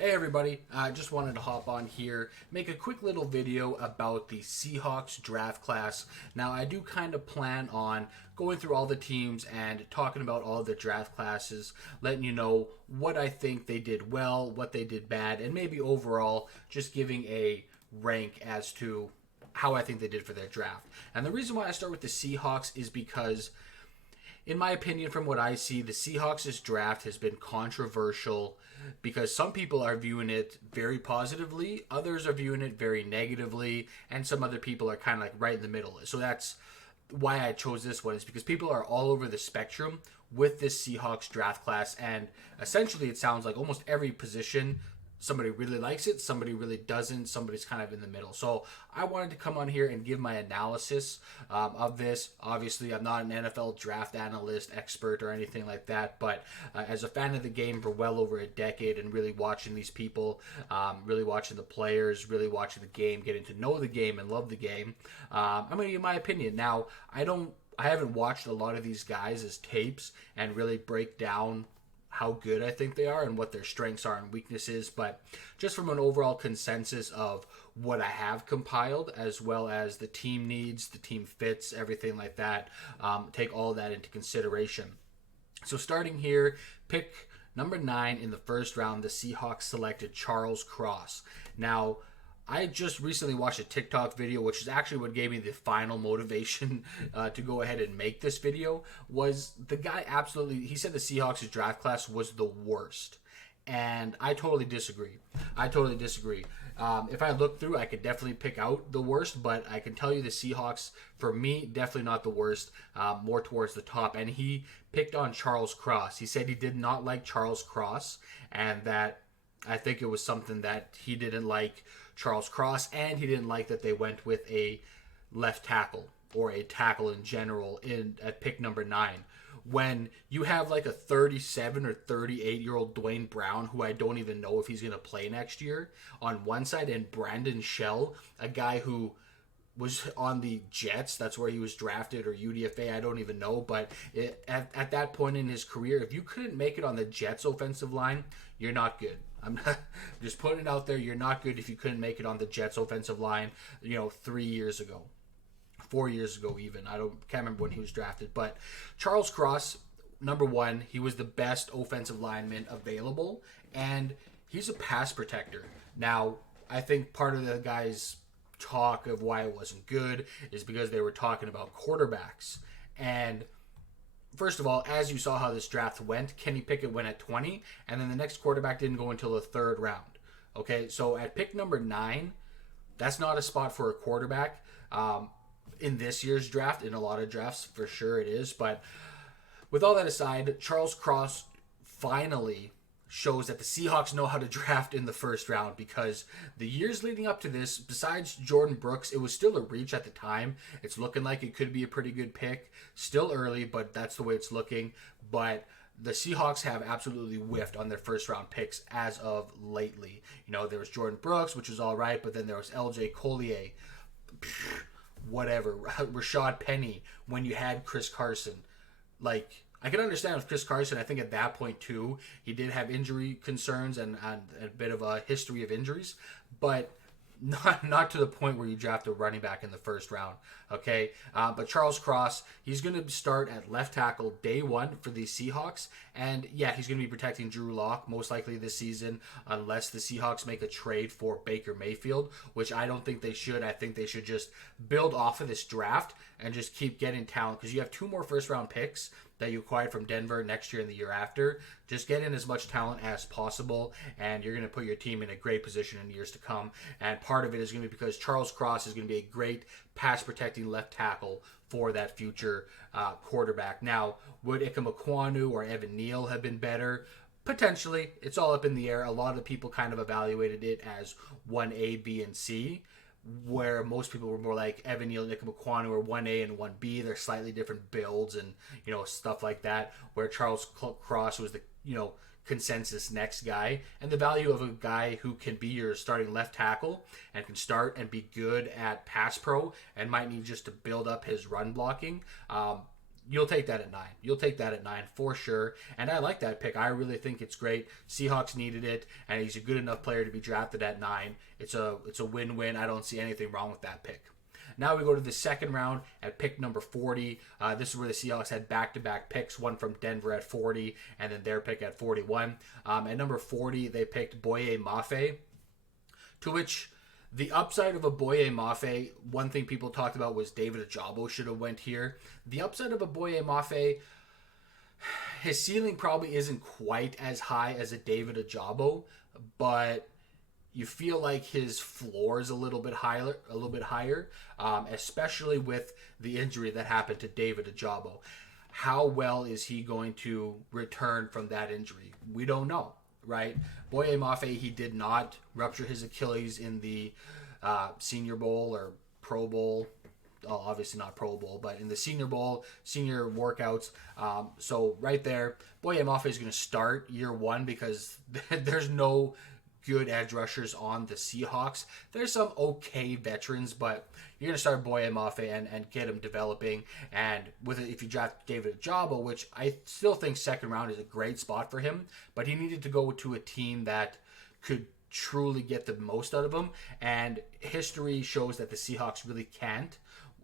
Hey everybody, I just wanted to hop on here, make a quick little video about the Seahawks draft class. Now I do kind of plan on going through all the teams and talking about all the draft classes, letting you know what I think they did well, what they did bad, and maybe overall just giving a rank as to how I think they did for their draft. And the reason why I start with the Seahawks is because in my opinion, from what I see, the Seahawks' draft has been controversial because some people are viewing it very positively, others are viewing it very negatively, and some other people are kind of like right in the middle. So that's why I chose this one, is because people are all over the spectrum with this Seahawks draft class, and essentially it sounds like almost every position somebody really likes it, somebody really doesn't, somebody's kind of in the middle. So I wanted to come on here and give my analysis of this. Obviously, I'm not an NFL draft analyst, expert, or anything like that, but as a fan of the game for well over a decade and really watching these people, really watching the players, really watching the game, getting to know the game and love the game, I'm going to give my opinion. Now, I haven't watched a lot of these guys as tapes and really break down how good I think they are and what their strengths are and weaknesses, but just from an overall consensus of what I have compiled, as well as the team needs, the team fits, everything like that, take all of that into consideration. So starting here, pick number 9 in the first round, the Seahawks selected Charles Cross. Now, I just recently watched a TikTok video, which is actually what gave me the final motivation to go ahead and make this video. Was the guy absolutely? He said the Seahawks' draft class was the worst, and I totally disagree. If I look through, I could definitely pick out the worst, but I can tell you the Seahawks, for me, definitely not the worst. More towards the top, and he picked on Charles Cross. He said he did not like Charles Cross, and that I think it was something that he didn't like Charles Cross, and he didn't like that they went with a left tackle or a tackle in general at pick number 9. When you have like a 37 or 38-year-old Dwayne Brown, who I don't even know if he's going to play next year, on one side, and Brandon Shell, a guy who was on the Jets. That's where he was drafted, or UDFA. I don't even know. But at that point in his career, if you couldn't make it on the Jets offensive line, you're not good. I'm just putting it out there. You're not good if you couldn't make it on the Jets offensive line, 3 years ago, 4 years ago even. Can't remember when he was drafted. But Charles Cross, number 1, he was the best offensive lineman available, and he's a pass protector. Now, I think part of the guy's talk of why it wasn't good is because they were talking about quarterbacks. And first of all, as you saw how this draft went, Kenny Pickett went at 20, and then the next quarterback didn't go until the 3rd round. Okay, so at pick number 9, that's not a spot for a quarterback. In this year's draft, in a lot of drafts, for sure it is. But with all that aside, Charles Cross finally shows that the Seahawks know how to draft in the first round, because the years leading up to this, besides Jordan Brooks, it was still a reach at the time. It's looking like it could be a pretty good pick. Still early, but that's the way it's looking. But the Seahawks have absolutely whiffed on their first round picks as of lately. There was Jordan Brooks, which was all right, but then there was LJ Collier, whatever, Rashad Penny, when you had Chris Carson. I can understand with Chris Carson. I think at that point too, he did have injury concerns and a bit of a history of injuries, but not to the point where you draft a running back in the first round. Okay, but Charles Cross, he's going to start at left tackle day 1 for the Seahawks, and yeah, he's going to be protecting Drew Lock most likely this season, unless the Seahawks make a trade for Baker Mayfield, which I don't think they should. I think they should just build off of this draft and just keep getting talent, because you have 2 more first round picks that you acquired from Denver next year and the year after. Just get in as much talent as possible, and you're going to put your team in a great position in years to come. And part of it is going to be because Charles Cross is going to be a great pass-protecting left tackle for that future quarterback. Now, would Ike Ekwonu or Evan Neal have been better? Potentially. It's all up in the air. A lot of people kind of evaluated it as 1A, B, and C, where most people were more like Evan Neal and Ike Ekwonu are 1A and 1B. They're slightly different builds and, stuff like that, where Charles Cross was the, consensus next guy. And the value of a guy who can be your starting left tackle and can start and be good at pass pro and might need just to build up his run blocking, You'll take that at 9. You'll take that at 9 for sure. And I like that pick. I really think it's great. Seahawks needed it, and he's a good enough player to be drafted at 9. It's a win-win. I don't see anything wrong with that pick. Now we go to the second round at pick number 40. This is where the Seahawks had back-to-back picks, one from Denver at 40 and then their pick at 41. At number 40, they picked Boye Mafe, to which the upside of a Boye Mafe, one thing people talked about was David Ajabo should have went here. The upside of a Boye Mafe, his ceiling probably isn't quite as high as a David Ajabo, but you feel like his floor is a little bit higher, especially with the injury that happened to David Ajabo. How well is he going to return from that injury? We don't know, right? Boye Mafe, he did not rupture his Achilles in the Senior Bowl or Pro Bowl. Oh, obviously not Pro Bowl, but in the Senior Bowl, senior workouts. So right there, Boye Mafe is going to start year one because there's no good edge rushers on the Seahawks. There's some okay veterans, but you're going to start Boye Mafe and get him developing. And with it, if you draft David Ajabo, which I still think second round is a great spot for him, but he needed to go to a team that could truly get the most out of him. And history shows that the Seahawks really can't,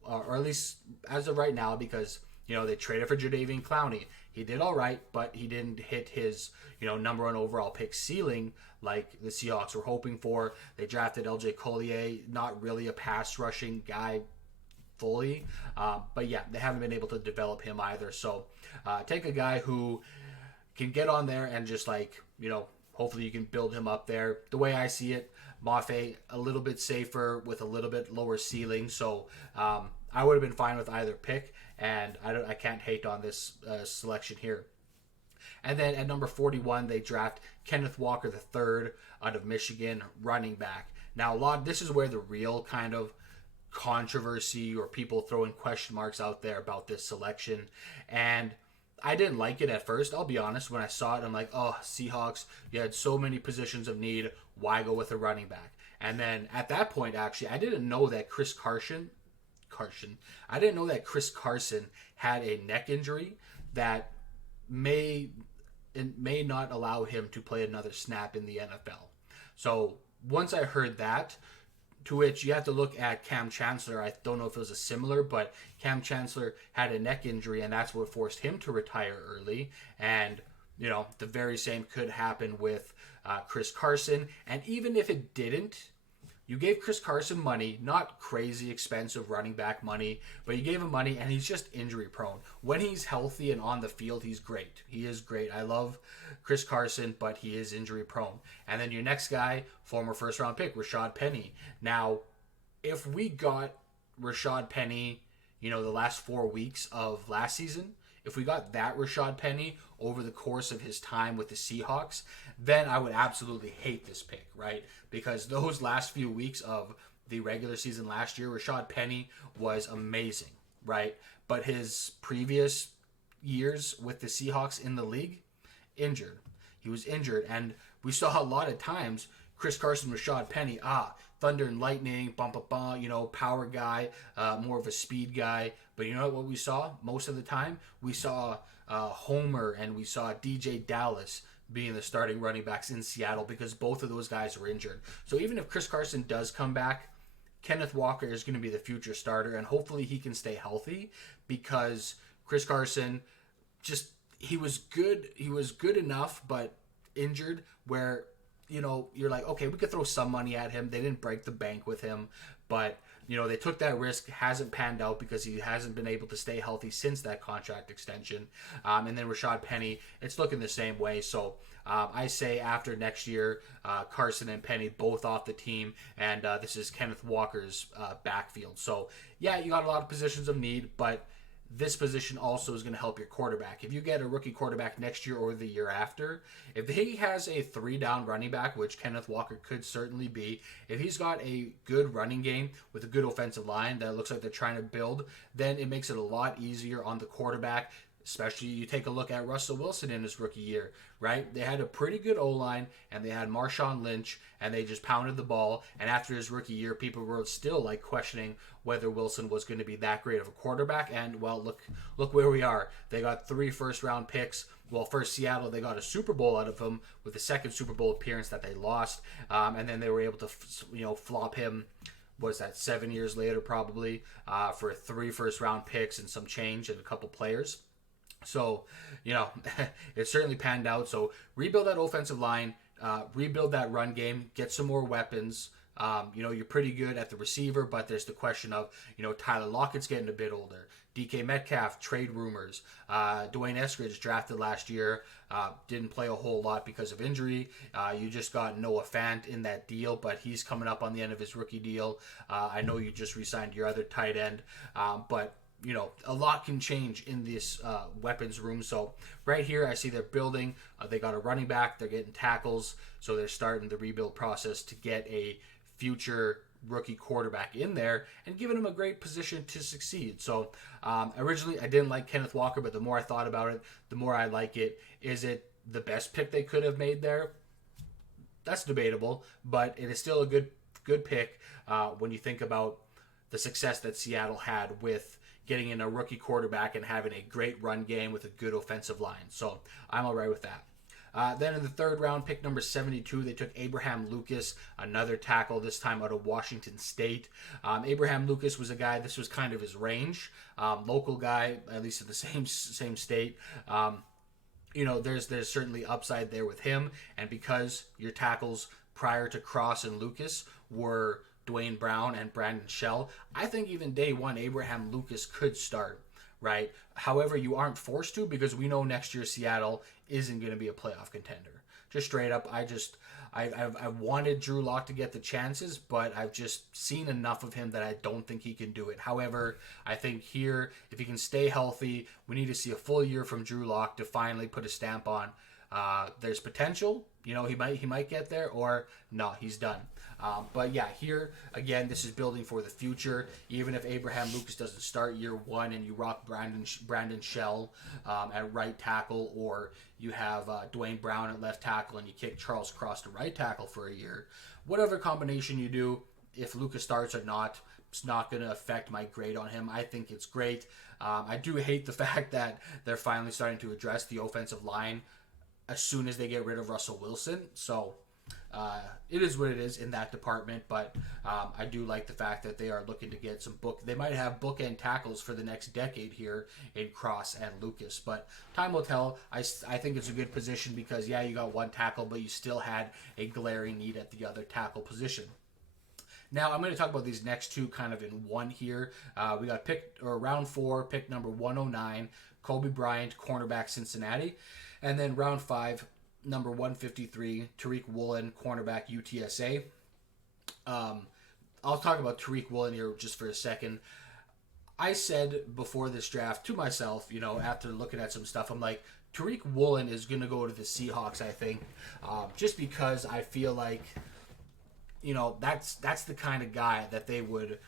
or at least as of right now, because they traded for Jadeveon Clowney. He did all right, but he didn't hit his number one overall pick ceiling like the Seahawks were hoping for. They drafted LJ Collier, not really a pass rushing guy fully, but yeah, they haven't been able to develop him either. So take a guy who can get on there and just hopefully you can build him up there. The way I see it, Mafe a little bit safer with a little bit lower ceiling. So I would have been fine with either pick, and I can't hate on this selection here. And then at number 41, they draft Kenneth Walker III out of Michigan, running back. Now, this is where the real kind of controversy or people throwing question marks out there about this selection. And I didn't like it at first. I'll be honest. When I saw it, I'm like, oh, Seahawks, you had so many positions of need. Why go with a running back? And then at that point, actually, I didn't know that Chris Carson had a neck injury that may not allow him to play another snap in the NFL. So once I heard that, to which you have to look at Cam Chancellor. I don't know if it was a similar, but Cam Chancellor had a neck injury, and that's what forced him to retire early. And, the very same could happen with Chris Carson. And even if it didn't, you gave Chris Carson money, not crazy expensive running back money, but you gave him money, and he's just injury prone. When he's healthy and on the field, he's great. He is great. I love Chris Carson, but he is injury prone. And then your next guy, former first round pick, Rashad Penny. Now, if we got Rashad Penny, the last 4 weeks of last season, if we got that Rashad Penny over the course of his time with the Seahawks, then I would absolutely hate this pick, right? Because those last few weeks of the regular season last year, Rashad Penny was amazing, right? But his previous years with the Seahawks in the league, injured. He was injured, and we saw a lot of times Chris Carson, Rashad Penny, thunder and lightning, power guy, more of a speed guy. But you know what we saw most of the time? We saw Homer and we saw DJ Dallas being the starting running backs in Seattle because both of those guys were injured. So even if Chris Carson does come back, Kenneth Walker is going to be the future starter, and hopefully he can stay healthy because Chris Carson he was good enough, but injured where you're like, okay, we could throw some money at him. They didn't break the bank with him, but they took that risk. Hasn't panned out because he hasn't been able to stay healthy since that contract extension. And then Rashad Penny, it's looking the same way. So I say after next year, Carson and Penny both off the team, and this is Kenneth Walker's backfield. So yeah, you got a lot of positions of need, but this position also is going to help your quarterback. If you get a rookie quarterback next year or the year after, if he has a 3-down running back, which Kenneth Walker could certainly be, if he's got a good running game with a good offensive line that looks like they're trying to build, then it makes it a lot easier on the quarterback. Especially you take a look at Russell Wilson in his rookie year, right? They had a pretty good O-line, and they had Marshawn Lynch, and they just pounded the ball. And after his rookie year, people were still like questioning whether Wilson was going to be that great of a quarterback. And well, look where we are. They got 3 first-round picks. Well, first Seattle, they got a Super Bowl out of him with the second Super Bowl appearance that they lost, and then they were able to flop him. What is that? 7 years later, probably for 3 first-round picks and some change and a couple players. So, it certainly panned out. So, rebuild that offensive line, rebuild that run game, get some more weapons. You're pretty good at the receiver, but there's the question of, Tyler Lockett's getting a bit older. DK Metcalf, trade rumors. Dwayne Eskridge, drafted last year, didn't play a whole lot because of injury. You just got Noah Fant in that deal, but he's coming up on the end of his rookie deal. I know you just re-signed your other tight end, but a lot can change in this weapons room. So right here, I see they're building. They got a running back. They're getting tackles. So they're starting the rebuild process to get a future rookie quarterback in there and giving him a great position to succeed. So originally, I didn't like Kenneth Walker, but the more I thought about it, the more I like it. Is it the best pick they could have made there? That's debatable, but it is still a good pick when you think about the success that Seattle had with getting in a rookie quarterback and having a great run game with a good offensive line. So I'm all right with that. Then in the 3rd round, pick number 72, they took Abraham Lucas, another tackle, this time out of Washington State. Abraham Lucas was a guy, this was kind of his range. Local guy, at least in the same state. There's certainly upside there with him. And because your tackles prior to Cross and Lucas were Dwayne Brown and Brandon Shell, I think even day one, Abraham Lucas could start, right? However, you aren't forced to, because we know next year Seattle isn't going to be a playoff contender. Just straight up, I wanted Drew Lock to get the chances, but I've just seen enough of him that I don't think he can do it. However, I think here, if he can stay healthy, we need to see a full year from Drew Lock to finally put a stamp on. There's potential. He might get there, or no, he's done. But yeah, here again, this is building for the future. Even if Abraham Lucas doesn't start year one, and you rock Brandon Shell at right tackle, or you have Dwayne Brown at left tackle, and you kick Charles Cross to right tackle for a year, whatever combination you do, if Lucas starts or not, it's not going to affect my grade on him. I think it's great. I do hate the fact that they're finally starting to address the offensive line as soon as they get rid of Russell Wilson. So it is what it is in that department, but I do like the fact that they are looking to get some they might have bookend tackles for the next decade here in Cross and Lucas, but time will tell. I think it's a good position because, yeah, you got one tackle, but you still had a glaring need at the other tackle position. Now, I'm going to talk about these next two kind of in one here. We got round 4, pick number 109, Kobe Bryant, cornerback, Cincinnati. And then round 5, number 153, Tariq Woolen, cornerback, UTSA. I'll talk about Tariq Woolen here just for a second. I said before this draft to myself, after looking at some stuff, I'm like, Tariq Woolen is going to go to the Seahawks, I think, just because I feel like, that's the kind of guy that they would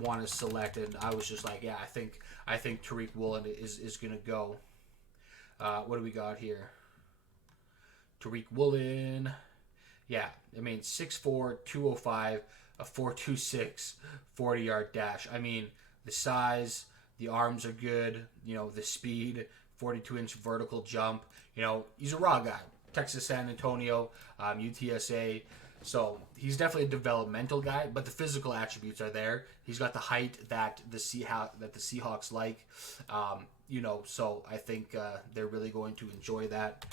want to select, and I was just like, yeah, I think Tariq Woolen is going to go. What do we got here? Tariq Woolen, 6'4", 205, a 4.26 40-yard dash. I mean, the size, the arms are good, the speed, 42-inch vertical jump. He's a raw guy. Texas San Antonio, UTSA. So he's definitely a developmental guy, but the physical attributes are there. He's got the height that the Seahawks like. So I think they're really going to enjoy that.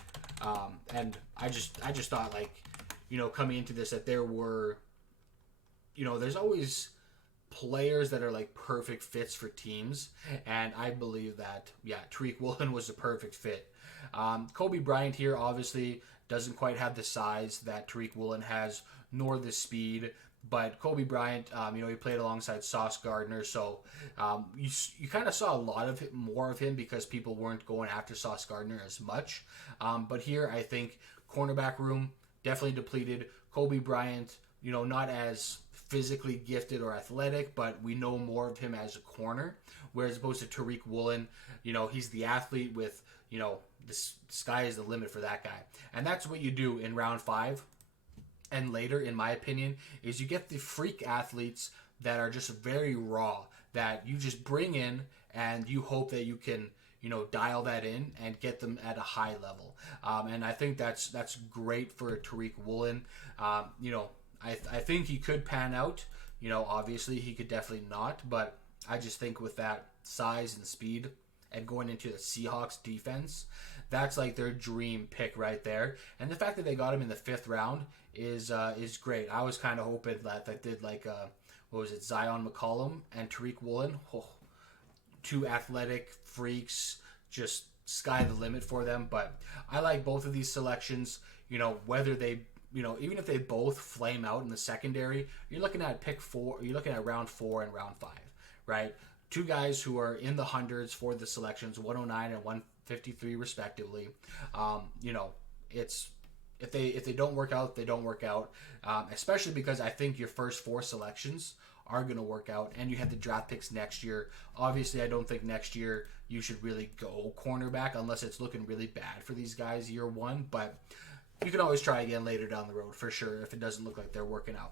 And I just thought, coming into this, that there were, there's always players that are like perfect fits for teams, and I believe that, Tariq Woolen was a perfect fit. Kobe Bryant here obviously doesn't quite have the size that Tariq Woolen has, nor the speed. But Kobe Bryant, he played alongside Sauce Gardner, so you kind of saw a lot of more of him because people weren't going after Sauce Gardner as much. But here, I think cornerback room definitely depleted. Kobe Bryant, not as physically gifted or athletic, but we know more of him as a corner. Whereas opposed to Tariq Woolen, he's the athlete with, the sky is the limit for that guy. And that's what you do in round 5 and later, in my opinion, is you get the freak athletes that are just very raw, that you just bring in and you hope that you can, dial that in and get them at a high level. And I think that's great for Tariq Woolen. I think he could pan out. Obviously he could definitely not, but I just think with that size and speed and going into the Seahawks defense, that's like their dream pick right there. And the fact that they got him in the 5th round is great. I was kind of hoping that they did like Zion McCollum and Tariq Woolen. Oh, 2 athletic freaks, just sky the limit for them. But I like both of these selections. Whether they, even if they both flame out in the secondary, you're looking at pick 4. You're looking at round 4 and round 5, right? 2 guys who are in the hundreds for the selections, 109 and 153 respectively. It's if they don't work out, they don't work out. Especially because I think your first 4 selections are going to work out, and you have the draft picks next year. Obviously, I don't think next year you should really go cornerback unless it's looking really bad for these guys year 1. But you can always try again later down the road for sure if it doesn't look like they're working out.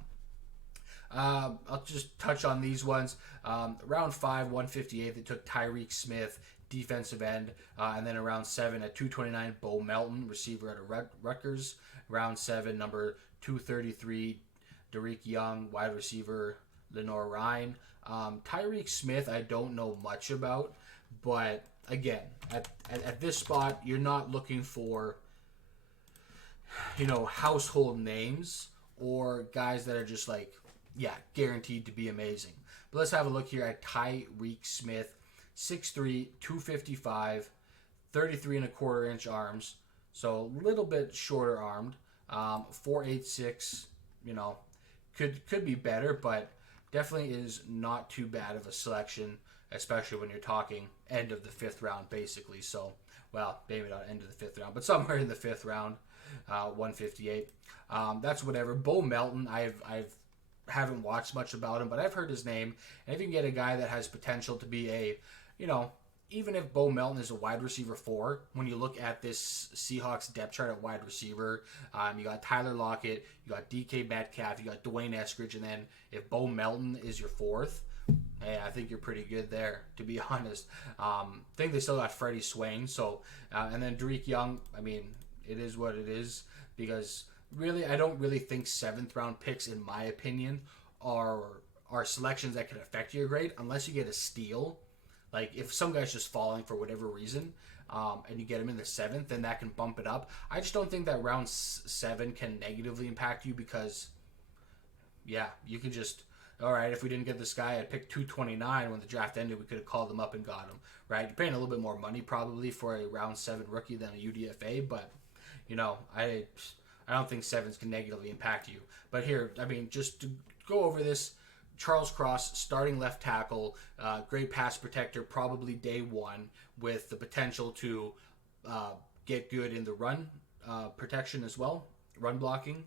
I'll just touch on these ones. Round 5, 158, they took Tyreek Smith, defensive end, and then around 7 at 229, Bo Melton, receiver out of Rutgers. Round 7, number 233, Derek Young, wide receiver, Lenore Ryan. Tyreek Smith, I don't know much about, but again, at this spot, you're not looking for, household names or guys that are just like, guaranteed to be amazing. But let's have a look here at Tyreek Smith, 6'3", 255, 33 and a quarter inch arms, so a little bit shorter armed. 4'8", could be better, but definitely is not too bad of a selection, especially when you're talking end of the 5th round, basically. So, well, maybe not end of the 5th round, but somewhere in the 5th round, 158. That's whatever. Bo Melton, I haven't watched much about him, but I've heard his name. And if you can get a guy that has potential to be a, even if Bo Melton is a wide receiver 4, when you look at this Seahawks depth chart at wide receiver, you got Tyler Lockett, you got DK Metcalf, you got Dwayne Eskridge, and then if Bo Melton is your 4th, hey, I think you're pretty good there, to be honest. I think they still got Freddie Swain, so, and then Derek Young, it is what it is, because really, I don't really think 7th round picks, in my opinion, are selections that can affect your grade unless you get a steal. Like if some guy's just falling for whatever reason, and you get him in the 7th, then that can bump it up. I just don't think that round 7 can negatively impact you because, you can just, all right, if we didn't get this guy at pick 229 when the draft ended, we could have called him up and got him, right? You're paying a little bit more money probably for a round 7 rookie than a UDFA, but, I don't think 7s can negatively impact you. But here, just to go over this, Charles Cross, starting left tackle, great pass protector, probably day 1, with the potential to get good in the run protection as well, run blocking.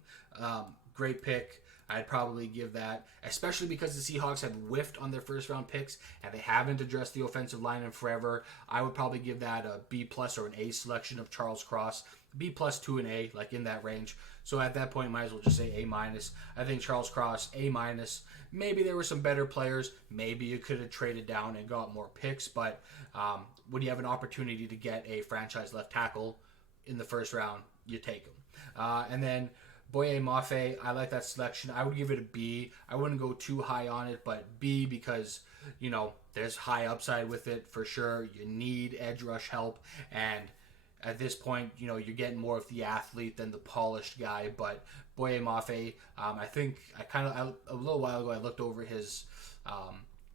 Great pick. I'd probably give that, especially because the Seahawks have whiffed on their 1st round picks and they haven't addressed the offensive line in forever. I would probably give that a B+ or an A selection of Charles Cross. B+ to an A, like in that range. So at that point, might as well just say A-. I think Charles Cross, A-. Maybe there were some better players. Maybe you could have traded down and got more picks. But when you have an opportunity to get a franchise left tackle in the 1st round, you take him. And then Boye Mafe, I like that selection. I would give it a B. I wouldn't go too high on it, but B because, there's high upside with it for sure. You need edge rush help. And at this point, you're getting more of the athlete than the polished guy. But Boye Mafe, I think a little while ago, I looked over his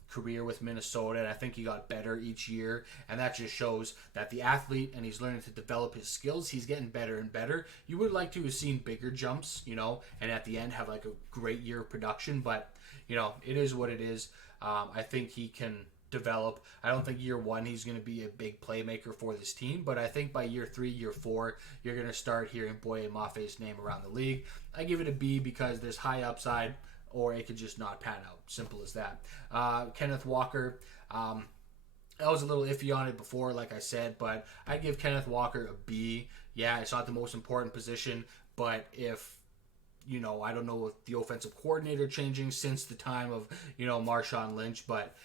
career with Minnesota, and I think he got better each year. And that just shows that the athlete, and he's learning to develop his skills. He's getting better and better. You would like to have seen bigger jumps, and at the end have like a great year of production. But, it is what it is. I think he can develop. I don't think year 1 he's going to be a big playmaker for this team, but I think by year 3, year 4, you're going to start hearing Boye Mafe's name around the league. I give it a B because there's high upside. or it could just not pan out. Simple as that. Kenneth Walker, I was a little iffy on it before, like I said, but I'd give Kenneth Walker a B. Yeah, it's not the most important position, but if, I don't know if the offensive coordinator changing since the time of, Marshawn Lynch, but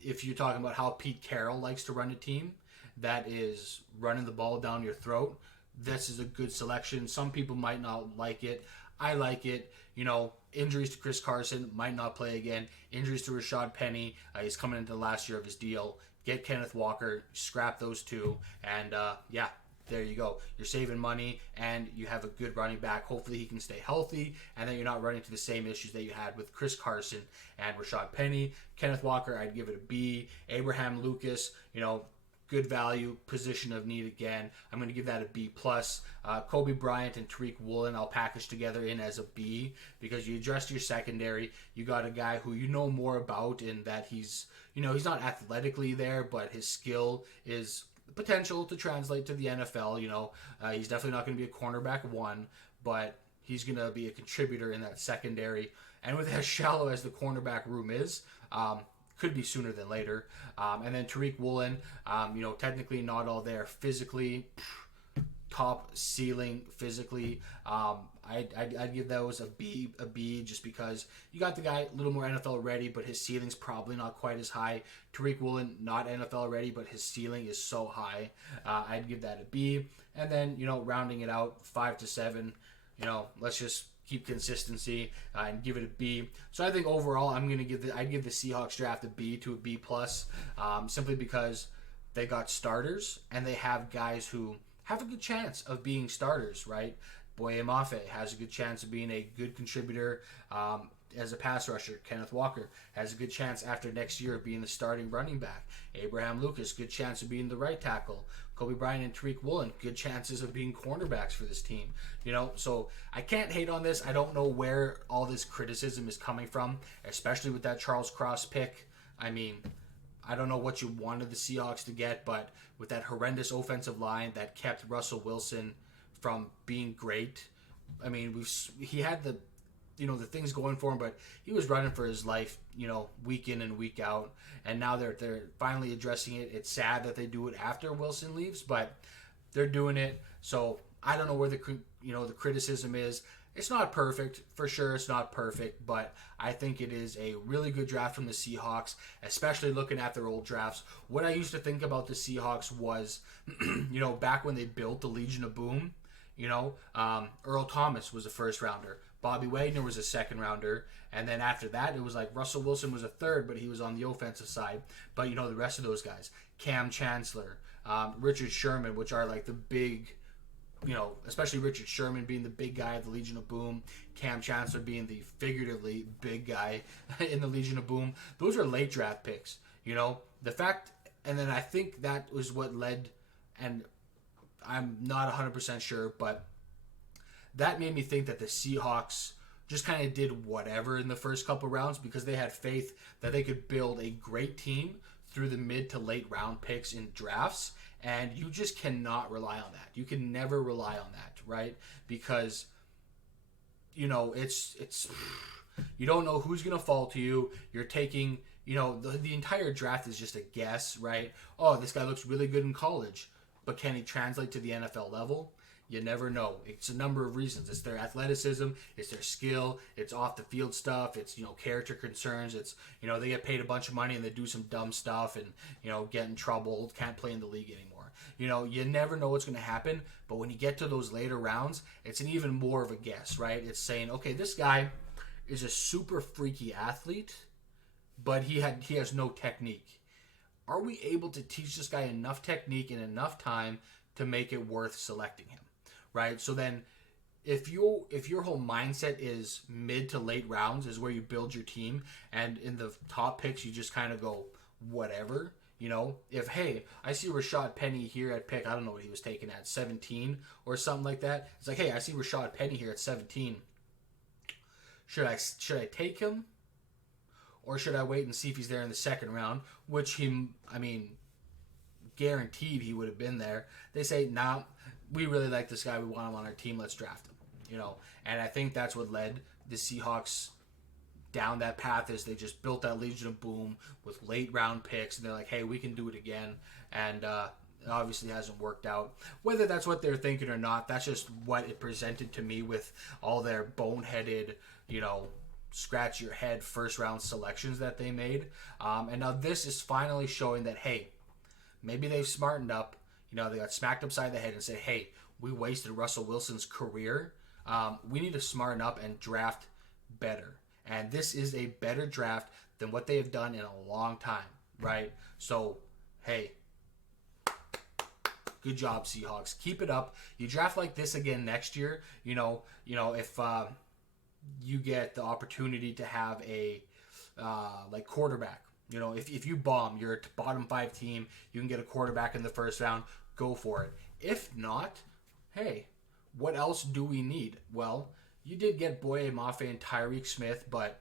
if you're talking about how Pete Carroll likes to run a team, that is running the ball down your throat, this is a good selection. Some people might not like it. I like it. Injuries to Chris Carson, might not play again. Injuries to Rashad Penny, he's coming into the last year of his deal. Get Kenneth Walker, scrap those two, and there you go. You're saving money, and you have a good running back. Hopefully he can stay healthy, and then you're not running into the same issues that you had with Chris Carson and Rashad Penny. Kenneth Walker, I'd give it a B. Abraham Lucas, good value, position of need again. I'm going to give that a B+. Kobe Bryant and Tariq Woolen I'll package together in as a B, because you addressed your secondary. You got a guy who you know more about in that he's not athletically there, but his skill is potential to translate to the NFL. He's definitely not going to be a cornerback one, but he's going to be a contributor in that secondary. And with as shallow as the cornerback room is, could be sooner than later. And then Tariq Woolen, technically not all there physically, top ceiling physically. I'd give those a B, just because you got the guy a little more NFL ready, but his ceiling's probably not quite as high. Tariq Woolen, not NFL ready, but his ceiling is so high. I'd give that a B. And then, rounding it out, 5 to 7, let's just keep consistency and give it a B. So I think overall I'd give the Seahawks draft a B to a B+, simply because they got starters and they have guys who have a good chance of being starters, right? Boye Mafe has a good chance of being a good contributor as a pass rusher. Kenneth Walker has a good chance after next year of being the starting running back. Abraham Lucas, good chance of being the right tackle. Kobe Bryant and Tariq Woolen, good chances of being cornerbacks for this team. So I can't hate on this. I don't know where all this criticism is coming from, especially with that Charles Cross pick. I mean, I don't know what you wanted the Seahawks to get, but with that horrendous offensive line that kept Russell Wilson from being great. I mean, he had the things going for him, but he was running for his life, week in and week out. And now they're finally addressing it. It's sad that they do it after Wilson leaves, but they're doing it. So I don't know where the criticism is. It's not perfect, for sure. It's not perfect, but I think it is a really good draft from the Seahawks, especially looking at their old drafts. What I used to think about the Seahawks was, back when they built the Legion of Boom, Earl Thomas was a first rounder. Bobby Wagner was a second rounder. And then after that, it was like Russell Wilson was a third, but he was on the offensive side. But, the rest of those guys, Cam Chancellor, Richard Sherman, which are like the big, especially Richard Sherman being the big guy at the Legion of Boom, Cam Chancellor being the figuratively big guy in the Legion of Boom. Those are late draft picks, the fact, and then I think that was what led, and I'm not 100% sure, but that made me think that the Seahawks just kind of did whatever in the first couple rounds, because they had faith that they could build a great team through the mid to late round picks in drafts, and you just cannot rely on that. You can never rely on that, right? Because it's you don't know who's going to fall to you. You're taking, the entire draft is just a guess, right? Oh, this guy looks really good in college, but can he translate to the NFL level? You never know. It's a number of reasons. It's their athleticism, it's their skill, it's off the field stuff, it's, character concerns, it's, they get paid a bunch of money and they do some dumb stuff and, get in trouble, can't play in the league anymore. You never know what's going to happen, but when you get to those later rounds, it's an even more of a guess, right? It's saying, okay, this guy is a super freaky athlete, but he has no technique. Are we able to teach this guy enough technique in enough time to make it worth selecting him? Right? So then if your whole mindset is mid to late rounds is where you build your team, and in the top picks you just kind of go whatever, if, hey, I see Rashad Penny here at pick, I don't know what he was taken at, 17 or something like that. It's like, hey, I see Rashad Penny here at 17. Should I take him, or should I wait and see if he's there in the second round, which guaranteed he would have been there. They say, nah, we really like this guy, we want him on our team, let's draft him. And I think that's what led the Seahawks down that path is they just built that Legion of Boom with late round picks, and they're like, hey, we can do it again. And it obviously hasn't worked out. Whether that's what they're thinking or not, that's just what it presented to me with all their boneheaded, scratch your head first round selections that they made. And now this is finally showing that, hey, maybe they've smartened up. They got smacked upside the head and say, hey, we wasted Russell Wilson's career. We need to smarten up and draft better. And this is a better draft than what they have done in a long time, right? So, hey, good job, Seahawks. Keep it up. You draft like this again next year. If you get the opportunity to have a quarterback. If you bomb, you're a bottom 5 team, you can get a quarterback in the first round, go for it. If not, hey, what else do we need? Well, you did get Boye Mafe and Tyreek Smith, but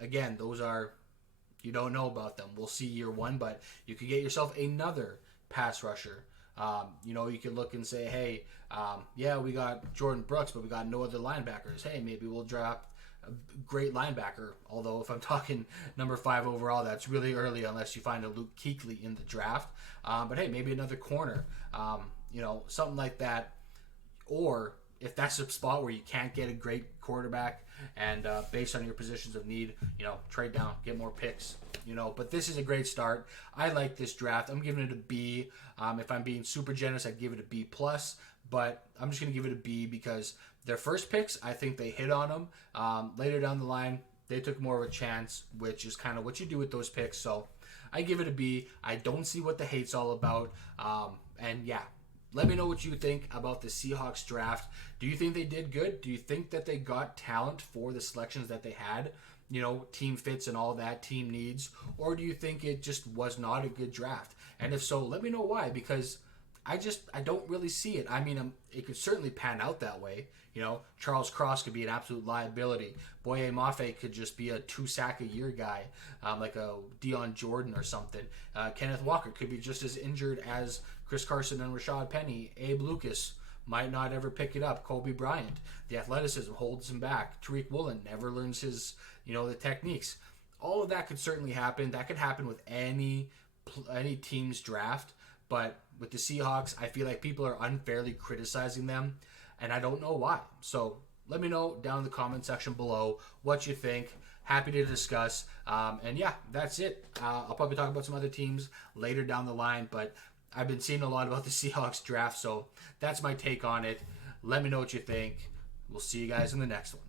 again, those are, you don't know about them. We'll see year 1, but you could get yourself another pass rusher. You could look and say, hey, we got Jordan Brooks, but we got no other linebackers. Hey, maybe we'll draft a great linebacker. Although if I'm talking number 5 overall, that's really early unless you find a Luke Kuechly in the draft. But hey, maybe another corner, something like that. Or if that's a spot where you can't get a great quarterback and based on your positions of need, trade down, get more picks. But this is a great start. I like this draft. I'm giving it a B. If I'm being super generous, I'd give it a B+. But I'm just going to give it a B because their first picks, I think they hit on them. Later down the line, they took more of a chance, which is kind of what you do with those picks. So I give it a B. I don't see what the hate's all about. Let me know what you think about the Seahawks draft. Do you think they did good? Do you think that they got talent for the selections that they had? Team fits and all that, team needs? Or do you think it just was not a good draft? And if so, let me know why, because I don't really see it. I mean, it could certainly pan out that way. Charles Cross could be an absolute liability. Boye Mafe could just be a 2-sack-a-year guy, like a Deion Jordan or something. Kenneth Walker could be just as injured as Chris Carson and Rashad Penny. Abe Lucas might not ever pick it up. Kobe Bryant, the athleticism holds him back. Tariq Woolen never learns his, the techniques. All of that could certainly happen. That could happen with any team's draft. But with the Seahawks, I feel like people are unfairly criticizing them, and I don't know why. So let me know down in the comment section below what you think. Happy to discuss. That's it. I'll probably talk about some other teams later down the line, but I've been seeing a lot about the Seahawks draft, so that's my take on it. Let me know what you think. We'll see you guys in the next one.